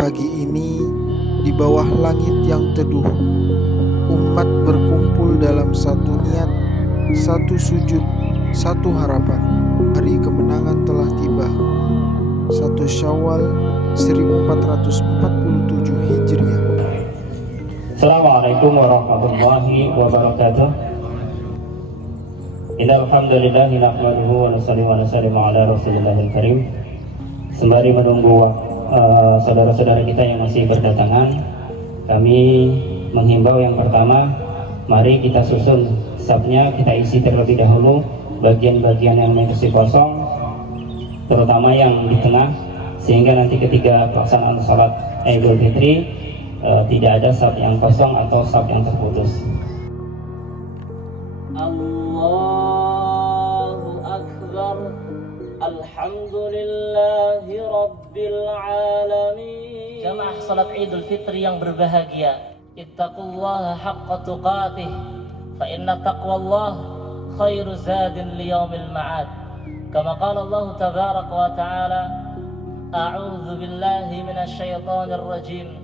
Pagi ini, di bawah langit yang teduh, umat berkumpul dalam satu niat, satu sujud, satu harapan. Hari kemenangan telah tiba. 1 Syawal 1447 Hijriah. Assalamualaikum warahmatullahi wabarakatuh. Innal hamdalillah nahmaduhu wa nusalli wa nusallimu ala rasulillahil karim. Sembari menunggu saudara-saudara kita yang masih berdatangan, kami menghimbau yang pertama, mari kita susun safnya, kita isi terlebih dahulu bagian-bagian yang masih kosong, terutama yang di tengah, sehingga nanti ketika pelaksanaan salat Idul Fitri tidak ada saf yang kosong atau saf yang terputus. Allahu Akbar. Alhamdulillahi Rabbil Alamin. Jamaah salat Idul Fitri yang berbahagia, ittaqullaha haqqa tuqatih, fa inna taqwallah khairu zadin liyaumil ma'ad. Kama qala Allah tabaraka wa ta'ala, a'udzu billahi minasy syaithanir rajim.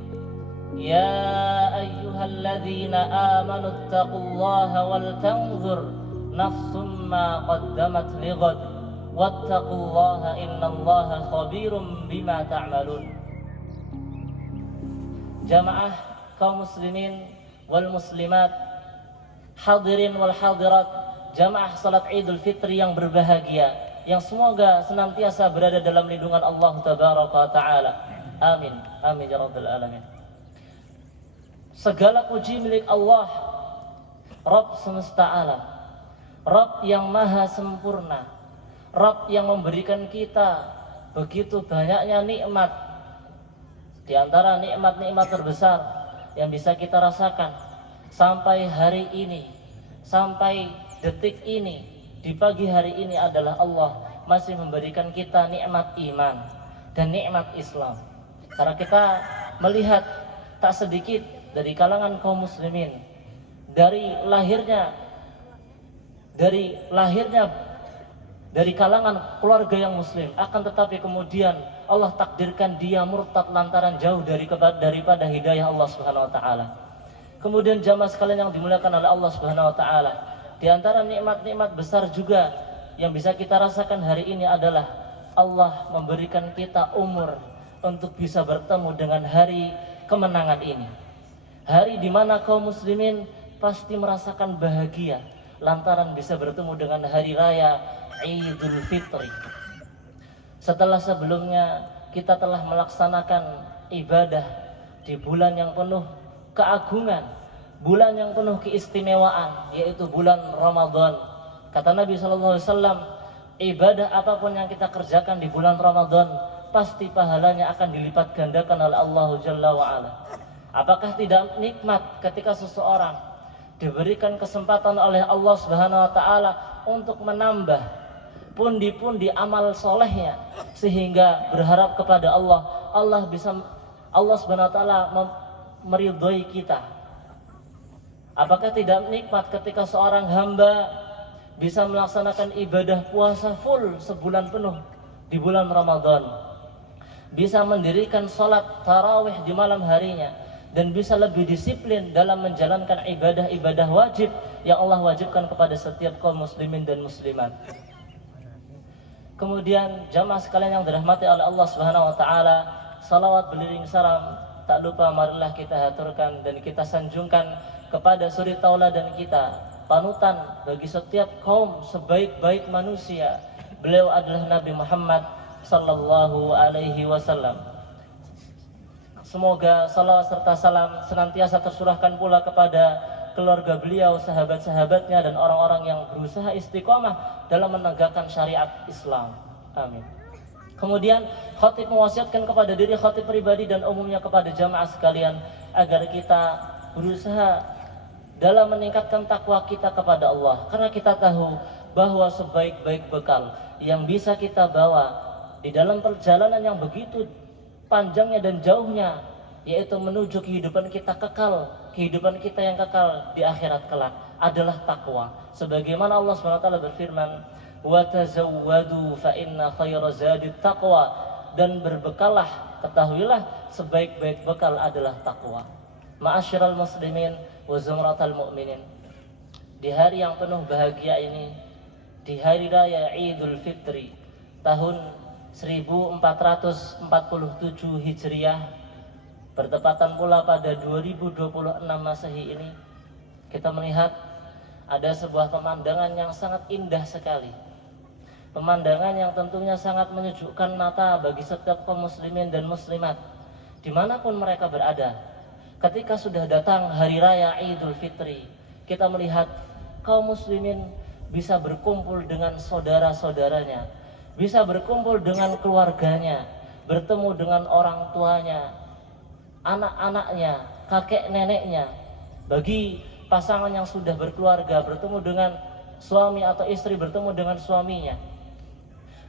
Ya ayyuhalladzina amanu ittaqullaha wal tanzur nafsum ma qaddamat lighad wattaqullaha innallaha khabirum bima ta'malun. Jamaah kaum muslimin wal muslimat, hadirin wal hadirat, jamaah salat Idul Fitri yang berbahagia, yang semoga senantiasa berada dalam lindungan Allah tabaraka wa ta'ala. Amin, amin ya rabbal alamin. Segala puji milik Allah, Rabb semesta alam, Rabb yang maha sempurna, Rabb yang memberikan kita begitu banyaknya nikmat. Di antara nikmat-nikmat terbesar yang bisa kita rasakan sampai hari ini, sampai detik ini, di pagi hari ini adalah Allah masih memberikan kita nikmat iman dan nikmat Islam. Karena kita melihat tak sedikit dari kalangan kaum muslimin, dari kalangan keluarga yang muslim, akan tetapi kemudian Allah takdirkan dia murtad lantaran jauh daripada hidayah Allah Subhanahu wa taala. Kemudian jamaah sekalian yang dimuliakan oleh Allah Subhanahu wa taala, di antara nikmat-nikmat besar juga yang bisa kita rasakan hari ini adalah Allah memberikan kita umur untuk bisa bertemu dengan hari kemenangan ini. Hari di mana kaum muslimin pasti merasakan bahagia lantaran bisa bertemu dengan hari raya Idul Fitri. Setelah sebelumnya kita telah melaksanakan ibadah di bulan yang penuh keagungan, bulan yang penuh keistimewaan, yaitu bulan Ramadan. Kata Nabi SAW, ibadah apapun yang kita kerjakan di bulan Ramadan, pasti pahalanya akan dilipat gandakan oleh Allah Jalla wa'ala. Apakah tidak nikmat ketika seseorang diberikan kesempatan oleh Allah Subhanahu wa taala untuk menambah pundi-pundi amal solehnya, sehingga berharap kepada Allah Subhanahu wa taala meridhoi kita. Apakah tidak nikmat ketika seorang hamba bisa melaksanakan ibadah puasa full sebulan penuh di bulan Ramadan, bisa mendirikan salat tarawih di malam harinya, dan bisa lebih disiplin dalam menjalankan ibadah-ibadah wajib yang Allah wajibkan kepada setiap kaum muslimin dan muslimat. Kemudian jamaah sekalian yang dirahmati oleh Allah Subhanahu wa taala, salawat beriring salam tak lupa marilah kita haturkan dan kita sanjungkan kepada suri tauladan kita, panutan bagi setiap kaum sebaik-baik manusia. Beliau adalah Nabi Muhammad sallallahu alaihi wasallam. Semoga salawat serta salam senantiasa tersurahkan pula kepada keluarga beliau, sahabat-sahabatnya, dan orang-orang yang berusaha istiqomah dalam menegakkan syariat Islam. Amin. Kemudian khatib mewasiatkan kepada diri khatib pribadi dan umumnya kepada jamaah sekalian agar kita berusaha dalam meningkatkan takwa kita kepada Allah. Karena kita tahu bahwa sebaik-baik bekal yang bisa kita bawa di dalam perjalanan yang begitu panjangnya dan jauhnya, yaitu menuju kehidupan kita kekal, kehidupan kita yang kekal di akhirat kelak, adalah takwa. Sebagaimana Allah SWT berfirman, wa tazawwadu fa inna khayra zadit taqwa, dan berbekallah ketahuilah sebaik-baik bekal adalah takwa. Ma'asyiral muslimin wa zumratal mu'minin, di hari yang penuh bahagia ini, di hari raya Idul Fitri tahun 1447 Hijriah, bertepatan pula pada 2026 Masehi ini, kita melihat ada sebuah pemandangan yang sangat indah sekali. Pemandangan yang tentunya sangat menyejukkan mata bagi setiap kaum muslimin dan muslimat dimanapun mereka berada. Ketika sudah datang hari raya Idul Fitri, kita melihat kaum muslimin bisa berkumpul dengan saudara-saudaranya, bisa berkumpul dengan keluarganya, bertemu dengan orang tuanya, anak-anaknya, kakek neneknya. Bagi pasangan yang sudah berkeluarga, bertemu dengan suami atau istri bertemu dengan suaminya,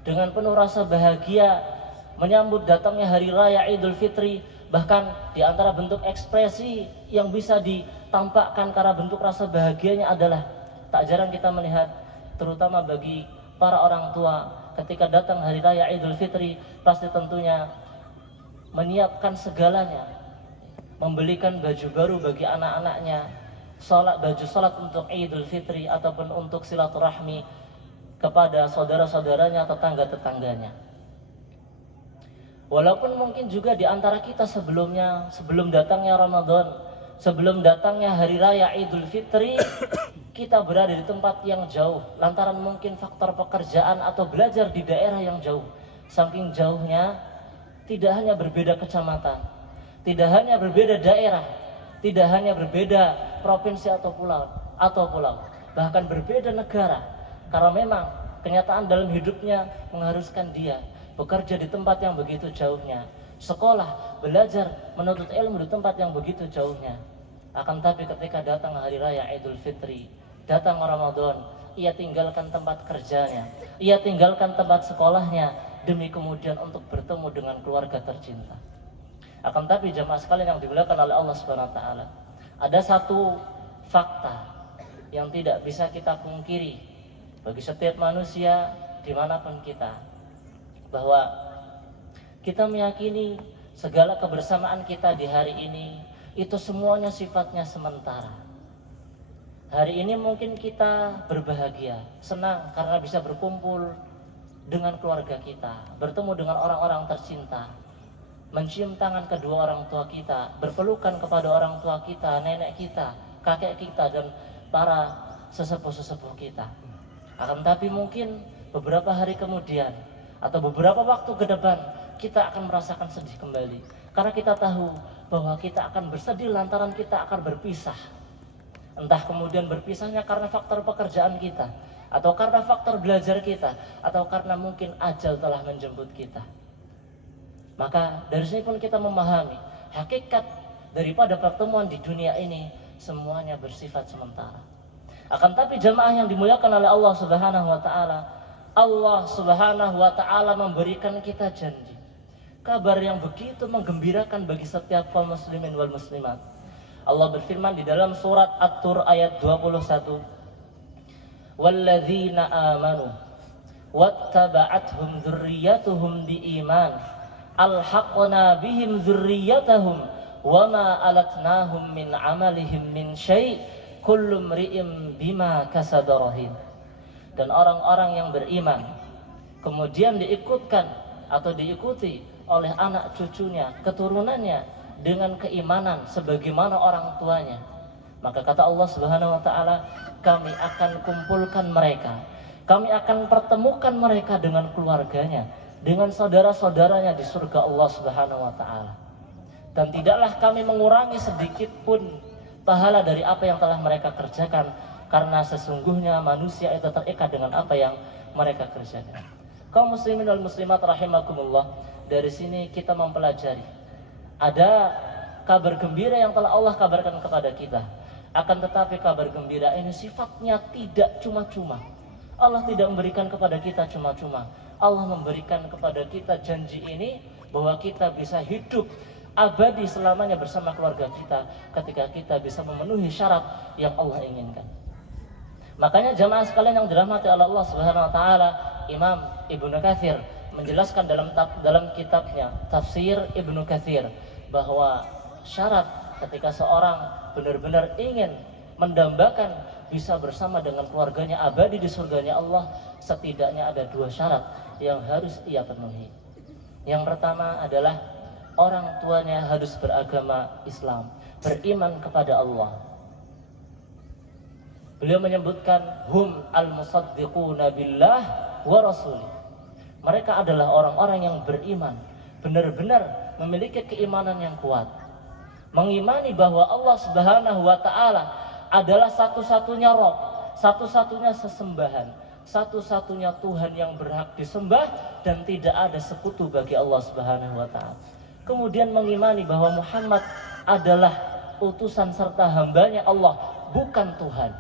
dengan penuh rasa bahagia menyambut datangnya hari raya Idul Fitri. Bahkan di antara bentuk ekspresi yang bisa ditampakkan karena bentuk rasa bahagianya adalah, tak jarang kita melihat, terutama bagi para orang tua, ketika datang hari raya Idul Fitri pasti tentunya menyiapkan segalanya, membelikan baju baru bagi anak-anaknya, baju sholat untuk Idul Fitri ataupun untuk silaturahmi kepada saudara-saudaranya, tetangga-tetangganya. Walaupun mungkin juga di antara kita sebelumnya, sebelum datangnya Ramadan, sebelum datangnya hari raya Idul Fitri, kita berada di tempat yang jauh lantaran mungkin faktor pekerjaan atau belajar di daerah yang jauh. Saking jauhnya, tidak hanya berbeda kecamatan, tidak hanya berbeda daerah, tidak hanya berbeda provinsi atau pulau, bahkan berbeda negara. Karena memang kenyataan dalam hidupnya mengharuskan dia bekerja di tempat yang begitu jauhnya, sekolah, belajar, menuntut ilmu di tempat yang begitu jauhnya. Akan tapi ketika datang hari raya Idul Fitri, datang Ramadan, ia tinggalkan tempat kerjanya, ia tinggalkan tempat sekolahnya demi kemudian untuk bertemu dengan keluarga tercinta. Akan tapi jamaah sekalian yang dimuliakan oleh Allah Subhanahu wa taala, ada satu fakta yang tidak bisa kita pungkiri bagi setiap manusia dimanapun kita, bahwa kita meyakini segala kebersamaan kita di hari ini itu semuanya sifatnya sementara. Hari ini mungkin kita berbahagia, senang karena bisa berkumpul dengan keluarga kita, bertemu dengan orang-orang tercinta, mencium tangan kedua orang tua kita, berpelukan kepada orang tua kita, nenek kita, kakek kita, dan para sesepuh-sesepuh kita. Akan tapi mungkin beberapa hari kemudian atau beberapa waktu ke depan kita akan merasakan sedih kembali, karena kita tahu bahwa kita akan bersedih lantaran kita akan berpisah. Entah kemudian berpisahnya karena faktor pekerjaan kita, atau karena faktor belajar kita, atau karena mungkin ajal telah menjemput kita. Maka dari sini pun kita memahami hakikat daripada pertemuan di dunia ini semuanya bersifat sementara. Akan tapi jamaah yang dimuliakan oleh Allah Subhanahu wa taala, Allah Subhanahu wa taala memberikan kita janji, kabar yang begitu menggembirakan bagi setiap kaum muslimin wal muslimat. Allah berfirman di dalam surat At-Tur ayat 21, "Walladzina amanu wattaba'athum dzurriyyatuhum biiman alhaqna bihim dzurriyyatahum wama alatnahum min amalihim min syai' kullu mri'im bima kasaba rahin." Dan orang-orang yang beriman kemudian diikutkan atau diikuti oleh anak cucunya, keturunannya dengan keimanan sebagaimana orang tuanya, maka kata Allah Subhanahu wa taala, kami akan kumpulkan mereka, kami akan pertemukan mereka dengan keluarganya, dengan saudara-saudaranya di surga Allah Subhanahu wa taala. Dan tidaklah kami mengurangi sedikit pun pahala dari apa yang telah mereka kerjakan, karena sesungguhnya manusia itu terikat dengan apa yang mereka kerjakan. Kaum muslimin wal muslimat rahimakumullah, dari sini kita mempelajari ada kabar gembira yang telah Allah kabarkan kepada kita. Akan tetapi kabar gembira ini sifatnya tidak cuma-cuma. Allah tidak memberikan kepada kita cuma-cuma. Allah memberikan kepada kita janji ini bahwa kita bisa hidup abadi selamanya bersama keluarga kita ketika kita bisa memenuhi syarat yang Allah inginkan. Makanya jamaah sekalian yang dirahmati oleh Allah Subhanahu wa taala, Imam Ibnu Katsir menjelaskan dalam kitabnya Tafsir Ibnu Katsir bahwa syarat ketika seorang benar-benar ingin mendambakan bisa bersama dengan keluarganya abadi di surganya Allah, setidaknya ada 2 syarat yang harus ia penuhi. Yang pertama adalah orang tuanya harus beragama Islam, beriman kepada Allah. Beliau menyebutkan hum al-musaddiquna billah wa rasulih. Mereka adalah orang-orang yang beriman, benar-benar memiliki keimanan yang kuat, mengimani bahwa Allah Subhanahu wa taala adalah satu-satunya Rabb, satu-satunya sesembahan, satu-satunya Tuhan yang berhak disembah dan tidak ada sekutu bagi Allah Subhanahu wa taala. Kemudian mengimani bahwa Muhammad adalah utusan serta hambanya Allah, bukan Tuhan.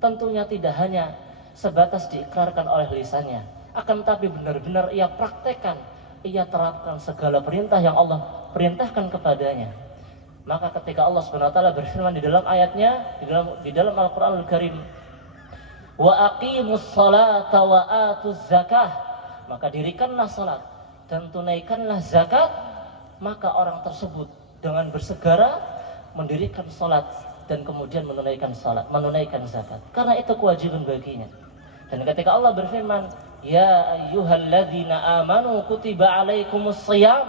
Tentunya tidak hanya sebatas diikrarkan oleh lisannya, akan tetapi benar-benar ia praktekkan, ia terapkan segala perintah yang Allah perintahkan kepadanya. Maka ketika Allah Subhanahu wa taala berfirman di dalam ayatnya, di dalam Al-Qur'anul Karim, wa aqimus salata wa atuz zakah, maka dirikanlah salat dan tunaikanlah zakat, maka orang tersebut dengan bersegera mendirikan salat dan kemudian menunaikan salat, menunaikan zakat, karena itu kewajiban baginya. Dan ketika Allah berfirman, ya ayyuhalladzina amanu kutiba alaikumus shiyam,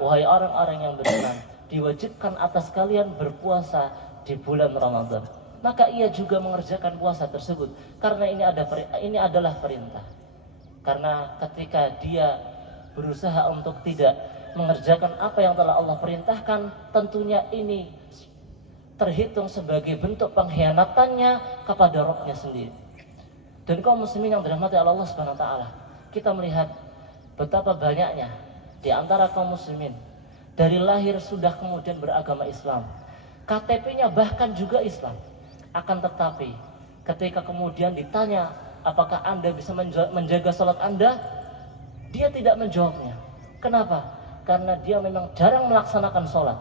wahai orang-orang yang beriman, diwajibkan atas kalian berpuasa di bulan Ramadan. Maka ia juga mengerjakan puasa tersebut karena ini adalah perintah. Karena ketika dia berusaha untuk tidak mengerjakan apa yang telah Allah perintahkan, tentunya ini terhitung sebagai bentuk pengkhianatannya kepada Rabb-nya sendiri. Dan kaum muslimin yang dirahmati Allah Subhanahu wa taala, kita melihat betapa banyaknya di antara kaum muslimin dari lahir sudah kemudian beragama Islam, KTP-nya bahkan juga Islam. Akan tetapi ketika kemudian ditanya apakah Anda bisa menjaga salat Anda, dia tidak menjawabnya. Kenapa? Karena dia memang jarang melaksanakan salat.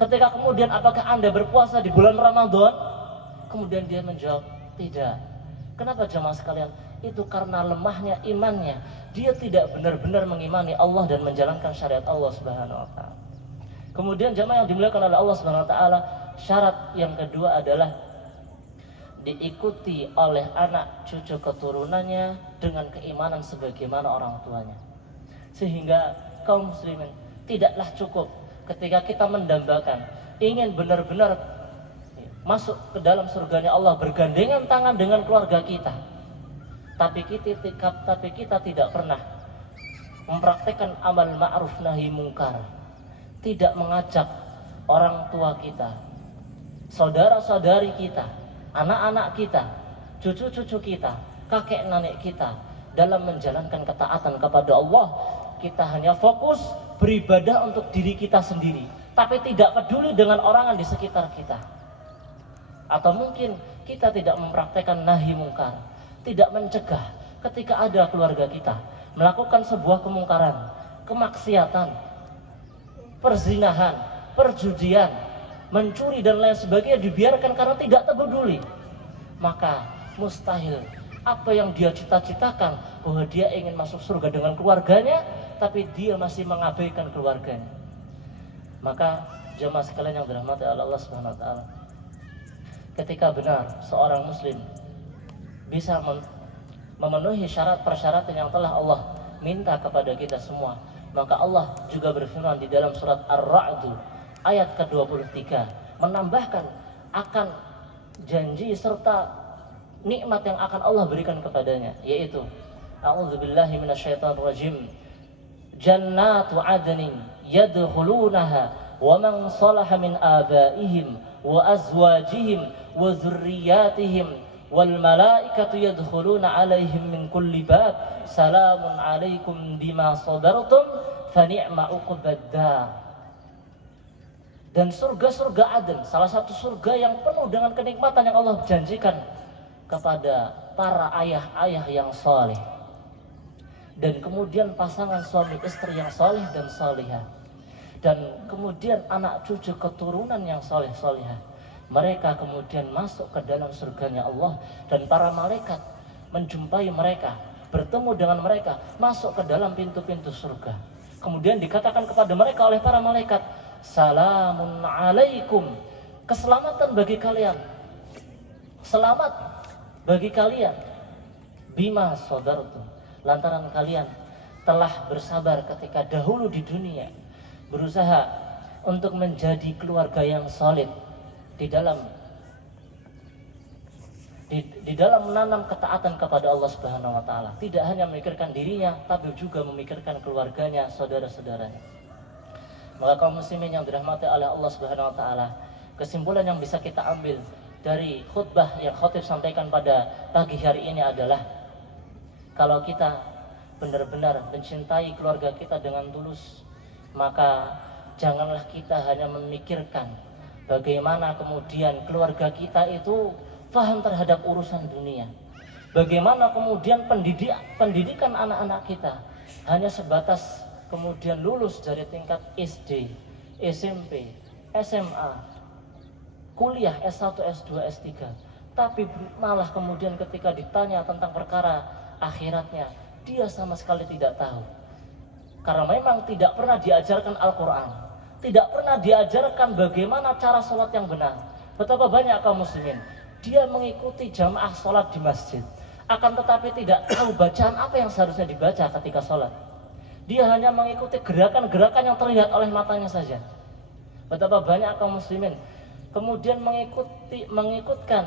Ketika kemudian apakah Anda berpuasa di bulan Ramadan, kemudian dia menjawab tidak. Kenapa jemaah sekalian? Itu karena lemahnya imannya. Dia tidak benar-benar mengimani Allah dan menjalankan syariat Allah Subhanahu wa taala. Kemudian jemaah yang dimuliakan oleh Allah Subhanahu wa taala, syarat yang kedua adalah diikuti oleh anak cucu keturunannya dengan keimanan sebagaimana orang tuanya. Sehingga kaum muslimin tidaklah cukup ketika kita mendambakan ingin benar-benar masuk ke dalam surganya Allah bergandengan tangan dengan keluarga kita, tapi kita tidak pernah mempraktekkan amal ma'ruf nahi mungkar, tidak mengajak orang tua kita, saudara-saudari kita, anak-anak kita, cucu-cucu kita, kakek nenek kita dalam menjalankan ketaatan kepada Allah. Kita hanya fokus beribadah untuk diri kita sendiri, tapi tidak peduli dengan orang di sekitar kita. Atau mungkin kita tidak mempraktekkan nahi mungkar, tidak mencegah ketika ada keluarga kita melakukan sebuah kemungkaran, kemaksiatan, perzinahan, perjudian, mencuri dan lain sebagainya, dibiarkan karena tidak peduli. Maka mustahil apa yang dia cita-citakan bahwa dia ingin masuk surga dengan keluarganya, tapi dia masih mengabaikan keluarganya. Maka jemaah sekalian yang dirahmati Allah Subhanahu wa taala, ketika benar seorang muslim bisa memenuhi syarat persyaratan yang telah Allah minta kepada kita semua, maka Allah juga berfirman di dalam surat Ar-Ra'd ayat ke-23 menambahkan akan janji serta nikmat yang akan Allah berikan kepadanya, yaitu a'udzubillahi minasyaitonirrajim, jannatu adnin yadkhulunaha wa man salaha min abaihim wa azwajihim wa dzurriyyatihim wal malaikatu yadkhuluna alaihim min kulli bab salamun alaikum bima sabartum fa ni'ma uqbaddar. Dan surga-surga Aden, salah satu surga yang penuh dengan kenikmatan yang Allah janjikan kepada para ayah-ayah yang saleh, dan kemudian pasangan suami istri yang saleh dan salihah, dan kemudian anak cucu keturunan yang saleh salihah. Mereka kemudian masuk ke dalam surganya Allah, dan para malaikat menjumpai mereka bertemu dengan mereka, masuk ke dalam pintu-pintu surga. Kemudian dikatakan kepada mereka oleh para malaikat, salamun alaikum, keselamatan bagi kalian, selamat bagi kalian, bima sabartum, lantaran kalian telah bersabar ketika dahulu di dunia, berusaha untuk menjadi keluarga yang solid di dalam menanam ketaatan kepada Allah Subhanahu wa taala. Tidak hanya memikirkan dirinya, tapi juga memikirkan keluarganya, saudara-saudaranya. Maka kaum muslimin yang dirahmati oleh Allah Subhanahu wa taala, kesimpulan yang bisa kita ambil dari khutbah yang khatib sampaikan pada pagi hari ini adalah, kalau kita benar-benar mencintai keluarga kita dengan tulus, maka janganlah kita hanya memikirkan bagaimana kemudian keluarga kita itu paham terhadap urusan dunia. Bagaimana kemudian pendidikan anak-anak kita hanya sebatas kemudian lulus dari tingkat SD, SMP, SMA, kuliah S1, S2, S3. Tapi malah kemudian ketika ditanya tentang perkara akhiratnya, dia sama sekali tidak tahu. Karena memang tidak pernah diajarkan Al-Quran, tidak pernah diajarkan bagaimana cara sholat yang benar. Betapa banyak kaum muslimin, dia mengikuti jamaah sholat di masjid, akan tetapi tidak tahu bacaan apa yang seharusnya dibaca ketika sholat. Dia hanya mengikuti gerakan-gerakan yang terlihat oleh matanya saja. Betapa banyak kaum muslimin kemudian mengikutkan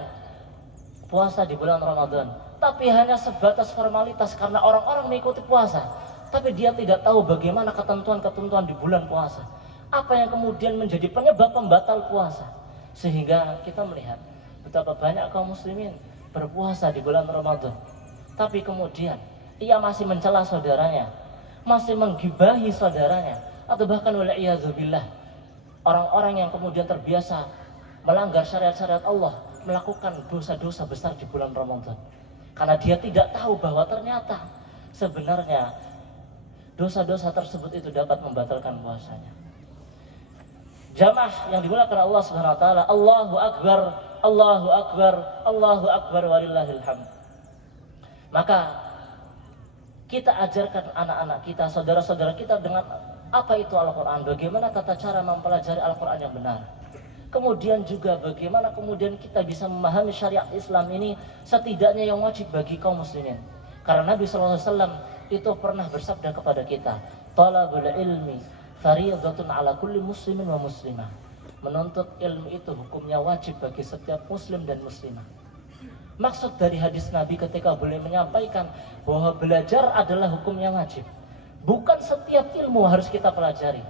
puasa di bulan Ramadan, tapi hanya sebatas formalitas karena orang-orang mengikuti puasa, tapi dia tidak tahu bagaimana ketentuan-ketentuan di bulan puasa, apa yang kemudian menjadi penyebab pembatal puasa. Sehingga kita melihat betapa banyak kaum muslimin berpuasa di bulan Ramadan, tapi kemudian ia masih mencela saudaranya, masih menggibahi saudaranya, atau bahkan wal'iyadzubillah, orang-orang yang kemudian terbiasa melanggar syariat-syariat Allah, melakukan dosa-dosa besar di bulan Ramadan, karena dia tidak tahu bahwa ternyata sebenarnya dosa-dosa tersebut itu dapat membatalkan puasanya. Jamaah yang dimuliakan Allah Subhanahu wa taala, Allahu Akbar, Allahu Akbar, Allahu Akbar walillahil hamd. Maka kita ajarkan anak-anak kita, saudara-saudara kita dengan apa itu Al-Quran, bagaimana tata cara mempelajari Al-Quran yang benar. Kemudian juga bagaimana kemudian kita bisa memahami syariat Islam ini setidaknya yang wajib bagi kaum muslimin. Karena Nabi SAW itu pernah bersabda kepada kita, talabul ilmi fariidatun ala kulli muslimin wa muslimah. Menuntut ilmu itu hukumnya wajib bagi setiap muslim dan muslimah. Maksud dari hadis Nabi ketika beliau menyampaikan bahwa belajar adalah hukum yang wajib, bukan setiap ilmu harus kita pelajari,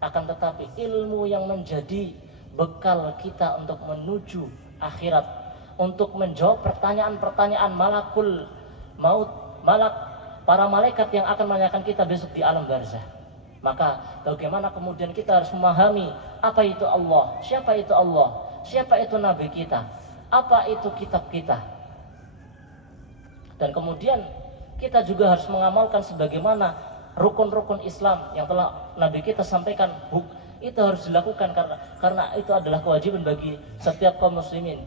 akan tetapi ilmu yang menjadi bekal kita untuk menuju akhirat, untuk menjawab pertanyaan-pertanyaan malakul maut, para malaikat yang akan menanyakan kita besok di alam barzah. Maka bagaimana kemudian kita harus memahami apa itu Allah, siapa itu Allah, siapa itu Nabi kita, apa itu kitab kita. Dan kemudian kita juga harus mengamalkan sebagaimana rukun-rukun Islam yang telah Nabi kita sampaikan, itu harus dilakukan karena itu adalah kewajiban bagi setiap kaum muslimin.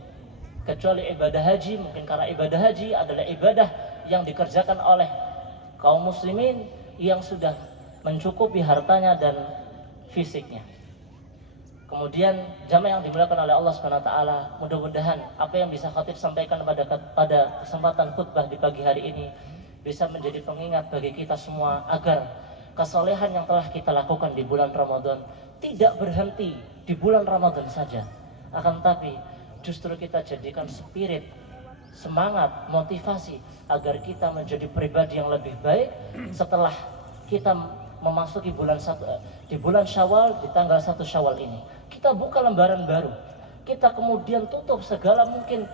Kecuali ibadah haji, mungkin karena ibadah haji adalah ibadah yang dikerjakan oleh kaum muslimin yang sudah mencukupi hartanya dan fisiknya. Kemudian jamaah yang dimuliakan oleh Allah Subhanahu wa taala, mudah-mudahan apa yang bisa khatib sampaikan pada kesempatan khutbah di pagi hari ini bisa menjadi pengingat bagi kita semua agar kesolehan yang telah kita lakukan di bulan Ramadan tidak berhenti di bulan Ramadan saja, akan tapi justru kita jadikan spirit, semangat, motivasi agar kita menjadi pribadi yang lebih baik setelah kita memasuki di bulan Syawal, di tanggal 1 Syawal ini. Kita buka lembaran baru. Kita kemudian tutup segala mungkin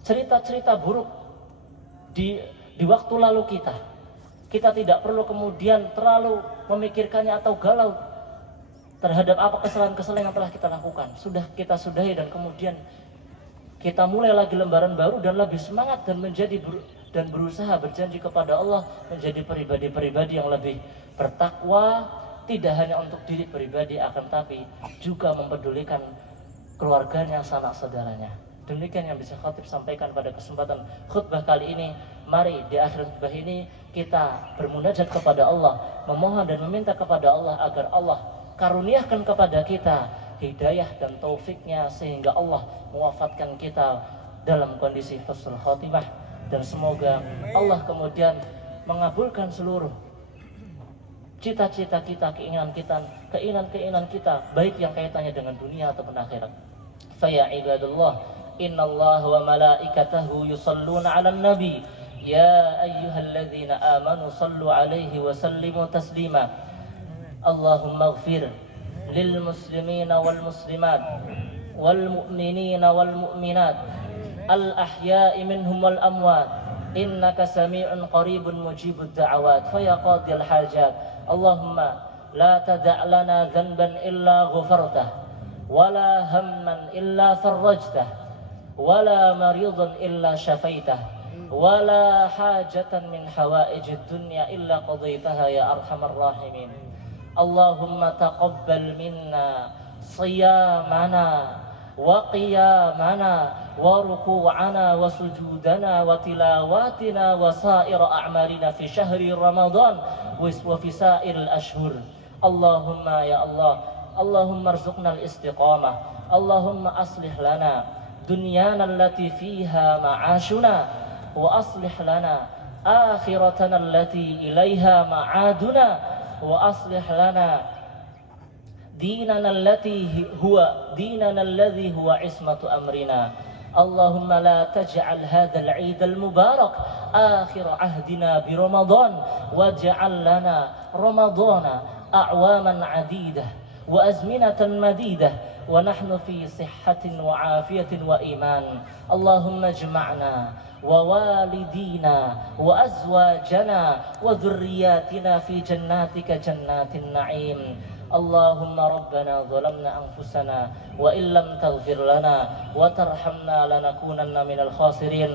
cerita-cerita buruk di waktu lalu kita. Kita tidak perlu kemudian terlalu memikirkannya atau galau terhadap apa kesalahan-kesalahan yang telah kita lakukan. Sudah kita sudahi dan kemudian kita mulai lagi lembaran baru dan lebih semangat dan berusaha berjanji kepada Allah menjadi pribadi-pribadi yang lebih bertakwa, tidak hanya untuk diri pribadi akan tapi juga mempedulikan keluarganya, sanak saudaranya. Demikian yang bisa khatib sampaikan pada kesempatan khutbah kali ini. Mari di akhir khutbah ini kita bermunajat kepada Allah, memohon dan meminta kepada Allah agar Allah karuniakan kepada kita hidayah dan taufiknya, sehingga Allah mewafatkan kita dalam kondisi husnul khotimah. Dan semoga Allah kemudian mengabulkan seluruh cita-cita kita, keinginan kita, baik yang kaitannya dengan dunia ataupun akhirat. Fa ya ibadallah, innallaha wa malaikatahu yusalluna 'alan nabi ya ayyuhalladzina amanu sallu 'alaihi wa sallimu taslima. Allahumma ighfir lil muslimina wal muslimat wal mu'minina wal mu'minat al ahya'i minhum wal amwat innaka sami'un qaribun mujibud da'awat fa ya qadiyal hajat. Allahumma la tada' lana dhanban illa ghafartah wala hamman illa farrajtah wala maridan illa syafaitah wala hajatan min hawaijid dunya illa qadaitaha ya arhamar rahimin. Allahumma taqabbal minna siyamana wa qiyamana wa ruku'ana wa sujudana wa tilawatina wa sa'ira a'malina fi syahri Ramadan wa fi sa'iril ashhur. Allahumma ya Allah, Allahumma arzuqna al-istiqamah, Allahumma aslih lana dunyana allati fiha ma'ashuna wa aslih lana akhiratana allati ilaiha ma'aduna wa aslih lana ديننا الذي هو عصمة أمرنا. اللهم لا تجعل هذا العيد المبارك آخر عهدنا برمضان واجعل لنا رمضان أعواما عديدة وأزمنة مديدة ونحن في صحة وعافية وإيمان. اللهم اجمعنا ووالدينا وأزواجنا وذرياتنا في جناتك جنات النعيم. اللهم ربنا ظلمنا أنفسنا وإن لم تغفر لنا وترحمنا لنكونن من الخاسرين.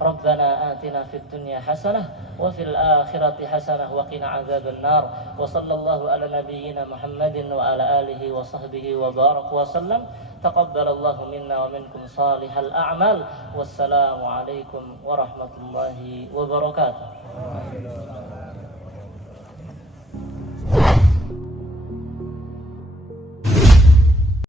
ربنا آتنا في الدنيا حسنة وفي الآخرة حسنة وقنا عذاب النار. وصلى الله على نبينا محمد وعلى آله وصحبه وبارك وسلم. تقبل الله منا ومنكم صالح الأعمال. والسلام عليكم ورحمة الله وبركاته.